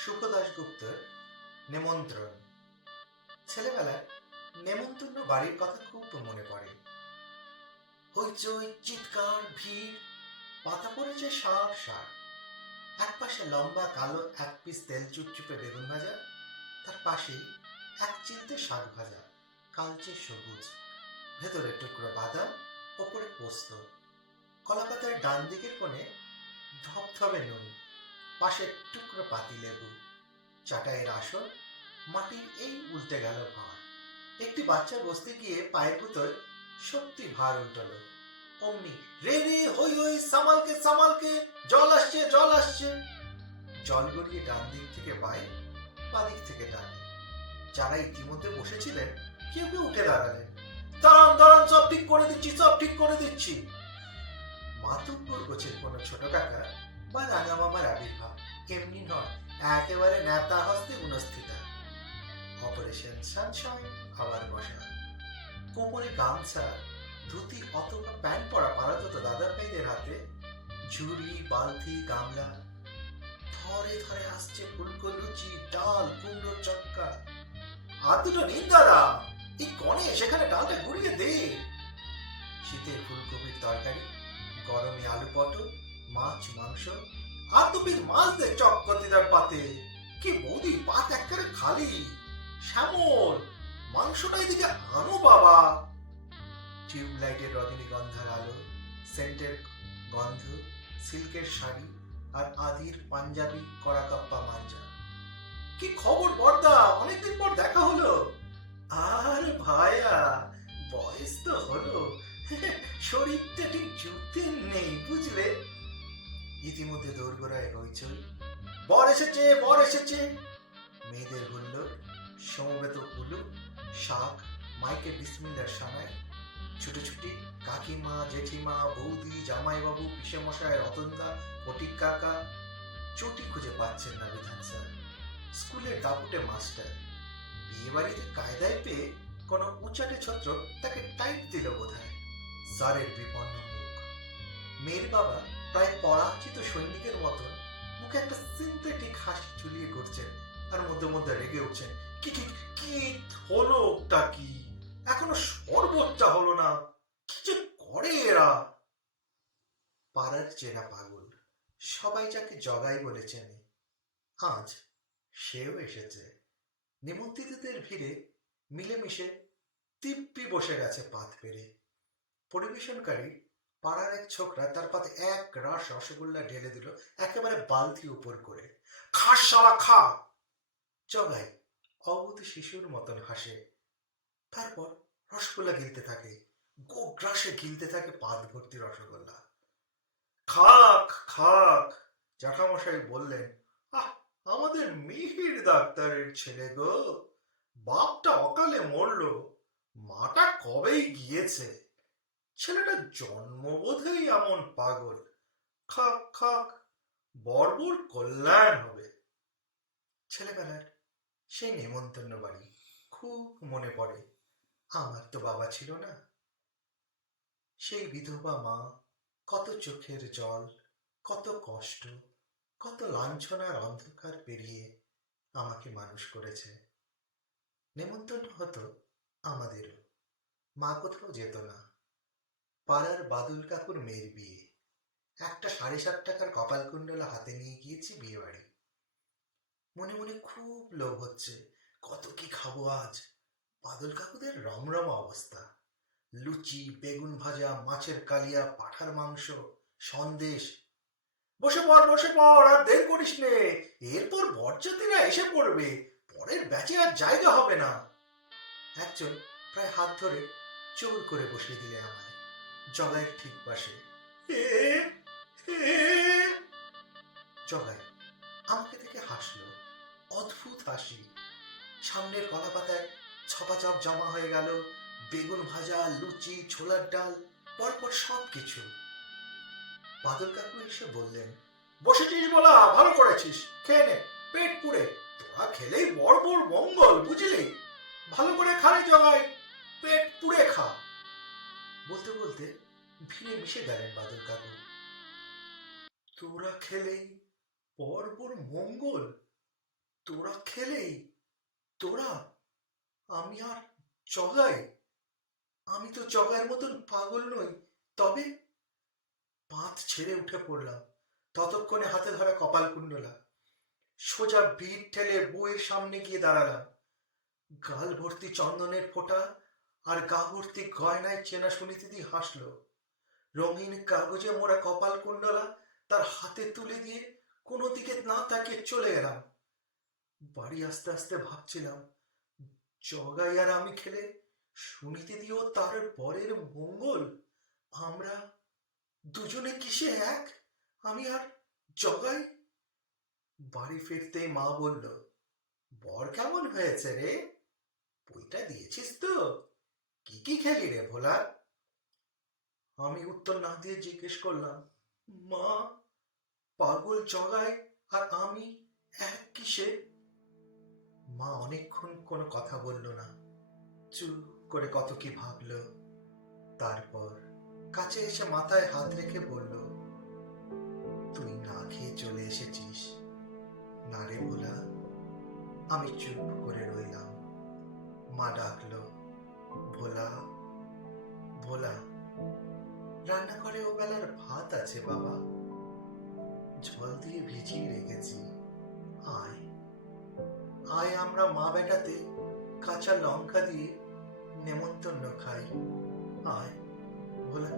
শুভ দাশগুপ্তর নেমন্ত্রণ। ছেলেবেলায় নেমন্তন্ন বাড়ির কথা খুব মনে পড়ে। হইচই, চিৎকার, ভিড়, পাতা পড়েছে সার সার। এক পাশে লম্বা কালো এক পিস তেল চুপচুপে বেগুন ভাজা, তার পাশেই এক চিলতে শাক ভাজা, কালচে সবুজ, ভেতরে টুকরো বাদাম, ওপরে পোস্ত। কলাপাতার ডান দিকের কোণে ধপধপে নুন, পাশে টুকরো পাতি লেবু, চাটাইয়ের আসন, মাটির এই উল্টে গেল ভার। একটি বাচ্চা বসতে গিয়ে পায়ের ভেতর সত্যি ভার উল্টালো। অমনি রে রে হই হই, সামালকে সামালকে, জল আসছে জল আসছে। জল গড়িয়ে ডান দিক থেকে বায়ে, বাদিক থেকে ডানে। যারা ইতিমধ্যে বসেছিলেন কেউ কেউ উঠে দাঁড়ালেন। দাঁড়ান দাঁড়ান, সব ঠিক করে দিচ্ছি, সব ঠিক করে দিচ্ছি। মাতুব্বর গোছের কোনো ছোট কাকা বা রাঙা মামার আবির্ভাব এমনি নয়, একেবারে নেতা হস্তে গুণস্থিতা। অপারেশন সানশাইন আবার বসা। কোমরে গামছা, ধুতি অথবা প্যান্ট পরা পাড়াতো দাদা ভাইদের হাতে ঝুড়ি, বালতি, গামলা। ধরে ধরে আসছে ফুলকো লুচি, ডাল, কুমড়োর চক্কা। আর দুটো নিন দাদা, এই কনে সেখানে ডালটা গুড়িয়ে দে। শীতের ফুলকপির তরকারি, গরমে আলু পটল, মাছ, মাংস। আর দু পিস মাছ দে চক্কতিদার পাতে। কি বৌদি, পাত একেবারে খালি। শ্যামল, মাংসটা এদিকে আনো বাবা। টিউবলাইটের রজনীগন্ধার আলো, সেন্টের গন্ধ, সিল্কের শাড়ি আর আদির পাঞ্জাবি কড়াকাপ্পা মাঞ্জা। কি খবর বর্দা, অনেকদিন পর দেখা হলো। আর ভাইয়া, বয়স তো হলো, শরীরটা ঠিক জুতে নেই বুঝলে। ইতিমধ্যে দোরগোড়ায় হইচই, বর এসেছে বর এসেছে। মেয়েদের হুল্লোড়, সমবেত উলু, শাক, মাইকে বিসমিল্লার সানাই, ছুটোছুটি, কাকিমা, জেঠিমা, বৌদি, জামাইবাবু, পিসেমশাই, রতনদা, ফটিক কাকা। চটি খুঁজে পাচ্ছেন না বিধান স্যার। স্কুলের দাপুটে মাস্টার বিয়ে বাড়িতে কায়দায় পেয়ে কোনো উচ্চাটে ছত্র তাকে টাইট দিল বোধহয়। জারের বিপন্ন মুখ। মেয়ের বাবা প্রায় পরাচিত সৈনিকের মতন মুখে একটা সিনথেটিক হাসি ঝুলিয়ে ঘুরছেন, আর মধ্যে মধ্যে রেগে উঠছেন। কি কি কি হলো, ওটা কি এখনো শরবতটা হলো না? কি যে করে এরা। পাড়ার চেনা পাগল, সবাই যাকে জগাই বলে চেনে, আজ সেও এসেছে। নিমন্ত্রিতদের ভিড়ে মিলেমিশে দিব্যি বসে গেছে পাত পেরে। পরিবেশনকারী পাড়ার এক ছোকরা তার পাতে এক রাস রসগোল্লা ঢেলে দিল একেবারে বালতি উপর করে। খা শালা খা। জগাই অবুধ শিশুর মতন হাসে, তারপর রসগোল্লা গিলতে থাকে, গোগ্রাসে গিলতে থাকে পাত ভর্তি রসগোল্লা। খাক খাক, জ্যাঠামশাই বললেন। আহ, আমাদের মিহির ডাক্তারের ছেলে গো, বাপটা অকালে মরল, মাটা কবেই গিয়েছে। ছেলেটা জন্মবোধেই এমন পাগল। খাক খাক, বর্বর কল্যাণ হবে। ছেলেবেলার সেই নেমন্তন্ন বাড়ি খুব মনে পড়ে। আমার তো বাবা ছিল না। সেই বিধবা মা, কত চোখের জল, কত কষ্ট, কত লাঞ্ছনার অন্ধকার পেরিয়ে আমাকে মানুষ করেছে। নেমন্তন্ন হতো আমাদেরও। মা কোথাও যেত না। পাড়ার বাদুল কাকুর মেয়ের বিয়ে, একটা 7.5 টাকার কপালকুণ্ডলা হাতে নিয়ে গিয়েছি বিয়ে বাড়ি। মনে মনে খুব লোভ হচ্ছে, কত কি খাবো আজ। বাদল কাকুদের রমরমা অবস্থা। লুচি, বেগুন ভাজা, মাছের কালিয়া, পাঁঠার মাংস, সন্দেশ। বসে পড়, আর দেরি করিস নে, এরপর বরযাত্রীরা এসে পড়বে, পরের ব্যাচে আর জায়গা হবে না। একজন প্রায় হাত ধরে জোর করে বসিয়ে দিলে আমায় জগাইয়ের ঠিক পাশে। জগাই আমাকে থেকে হাসলো, অদ্ভুত হাসি। সামনের কলা পাতায় ছপাচাপ জমা হয়ে গেল, বেগুন ভাজা, লুচি, ছোলার ডাল, পরপর সব কিছু। বাদল কাকু এসে বললেন, বসেছিস বলা ভালো করেছিস, খেয়ে নে, পেট পুড়ে। তোরা খেলেই বড় মঙ্গল বুঝলি। ভালো করে খারে জগাই, পেট পুড়ে খা। বলতে বলতে ভিড়ে মিশে গেলেন বাদল কাকু। তোরা খেলেই বড় মঙ্গল, তোরা খেলেই, তোরা? আমি আর জগাই? আমি তো জগাইয়ের মতন পাগল নই। তবে বাঁধ ছেড়ে উঠে পড়লাম। ততক্ষণে হাতে ধরা কপালকুণ্ডলা। সোজা ভিড় ঠেলে বউয়ের সামনে গিয়ে দাঁড়ালাম। গাল ভর্তি চন্দনের ফোঁটা আর গা ভর্তি গয়নায় চেনা সুনীতিদি হাসলো। রঙিন কাগজে মোড়া কপালকুণ্ডলা তার হাতে তুলে দিয়ে কোনো দিকে না তাকিয়ে চলে গেলাম। বাড়ি আস্তে আস্তে ভাবছিলাম, জগাই আর আমি খেলে সুনীতিদি ও তার বরের মঙ্গল। আমরা দুজনে কিসে এক, আমি আর জগাই? বাড়ি ফিরতেই মা বলল, বর কেমন হয়েছে রে? বইটা দিয়েছিস তো? কি কি খেলি রে ভোলা? আমি উত্তর না দিয়ে জিজ্ঞেস করলাম, মা, পাগল জগাই আর আমি এক কিসে? মা অনেকক্ষণ কোনো কথা বলল না, চুপ করে কত কি ভাবলো। তারপর কাছে এসে মাথায় হাত রেখে বলল, তুই না খেয়ে চলে এসেছিস না রে ভোলা? আমি চুপ করে রইলাম। মা ডাকলো, ভোলা, ভোলা। রান্নাঘরে ও বেলার ভাত আছে বাবা, জল দিয়ে ভিজিয়ে রেখেছি। আয়, আয়, আমরা মা বেটাতে কাঁচা লঙ্কা দিয়ে নেমন্তন্ন খাই। আয় ভোলা।